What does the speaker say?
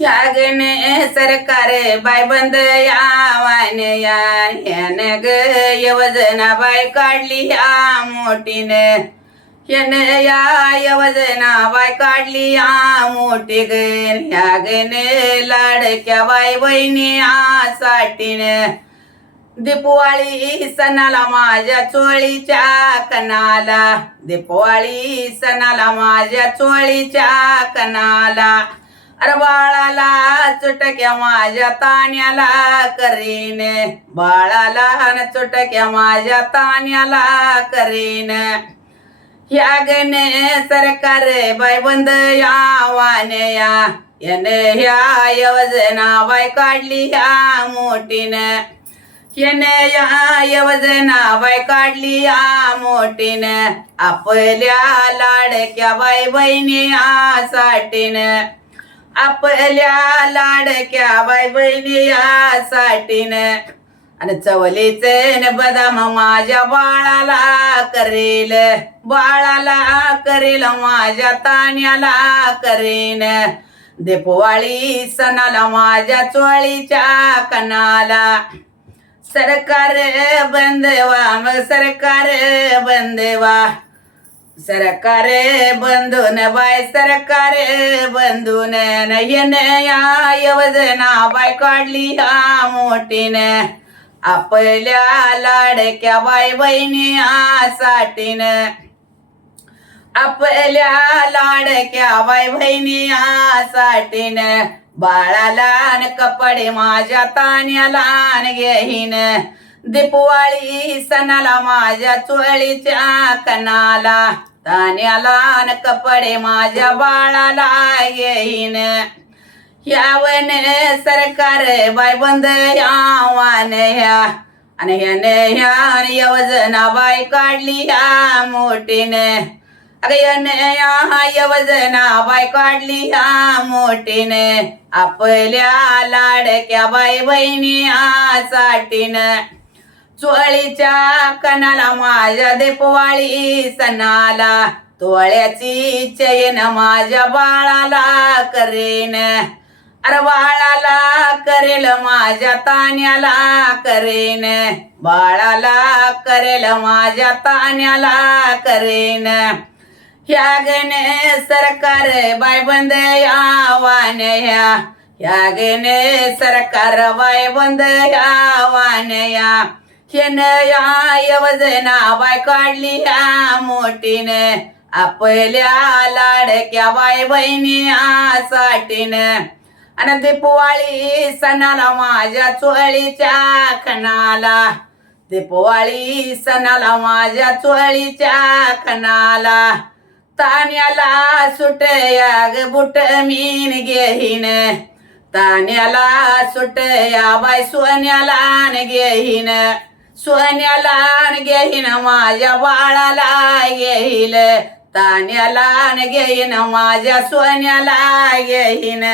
यागने सरकार बाय बंद यावान या ह्यान ग योजना बाय काढली या मोठीने ह्यान या योजना बाय काढली या मोठी ग ह्यागने लाडक्या बाय बहिणी साठीने दीपवाळी सणाला माझ्या चोळीच्या कनाला दीपवाळी सणाला माझ्या चोळीच्या कनाला अरे बाळाला चुटक्या माझ्या ताण्याला करीन. बाळाला न चुटक्या माझ्या ताण्याला करीन. ह्या गणे सरकार बाय बंद यावाने या. याने ह्या योजना बाय काढली ह्या मोठीनं. याने या योजना बाय काढली या मोठीनं. आपल्या लाडक्या बाय बहिणी साठीनं आपल्या लाडक्या बाय बहिणी साठीनं आणि चवलीचे न बदाम माझ्या बाळाला करेल. बाळाला करेल माझ्या ताण्याला करेन. दीपवाळी सणाला माझ्या चोळीच्या कनाला सरकार बंदवा मग सरकार बंदवा सरकार बंधून बाय सरकार बंधून नयन या योजना बाय काढली या मोठीने. आपल्या लाडक्या बाय बहिणी साठीन आपल्या लाडक्या बाय बहिणी साठीन बाळाला न कपडे माझ्या तान्याला घेईन. दीपवाळी सणाला माझ्या चोळीच्या कनाला. धान्याला न कपडे माझ्या बाळाला येईन. यावन सरकार बाय बंद यावान ह्या. आणि ह्याने ह्या यवजना बाय काढली ह्या मोठीने. अगं याने ह्या यवजना बाय काढली ह्या मोठीने. आपल्या लाडक्या बाई बहिणी साठीनं चोळीच्या कणाला माझ्या देपवाळी सणाला. तोळ्याची चैन माझ्या बाळाला करेन. अरे बाळाला करेल माझ्या ताण्याला करेन. बाळाला करेल माझ्या ताण्याला करेन. ह्या गणे सरकार बाय बंद यावान ह्या. ह्या गणे सरकार बाय बंद यावान या या योजना बाय काढली ह्या मोठीने. आपल्या लाडक्या बाय बहिणी साठीनं. आणि दीपवाळी सणाला माझ्या चोळीच्या खणाला. दीपवाळी सणाला माझ्या चोळीच्या खणाला. तान्याला सुटयाग ग बुट मीन घेईन तान्याला सुटया बाय सोन्याला घेईन सोन्याला घेईन माझ्या बाळाला घेईल. ताण्याला घेईन माझ्या सोन्याला घेईन.